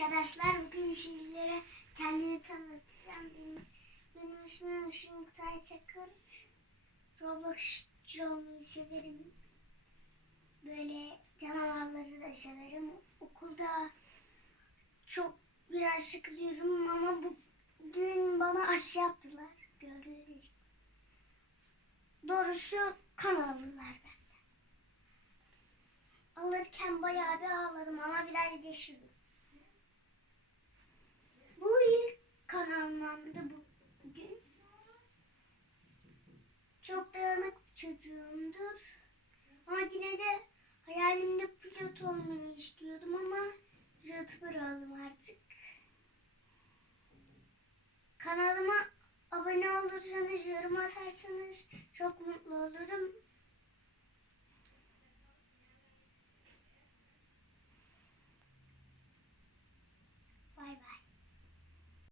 arkadaşlar. Bugün sizlere kendimi tanıtacağım. Benim, benim ismim Işın Kutay Çakır. Roblox'cu olmayı severim. Böyle canavarları da severim. Okulda çok biraz sıkılıyorum ama bu dün bana aşı yaptılar. Gördünüz. Doğrusu kan aldılar benden. Alırken bayağı bir ağladım ama biraz geçirdim. Bu ilk kan almamdı bugün. Çok dayanık bir çocuğumdur. Ama yine de hayalimde pilot olmayı istiyordum ama YouTuber oldum artık. Kanalıma abone olursanız, yorum atarsanız çok mutlu olurum.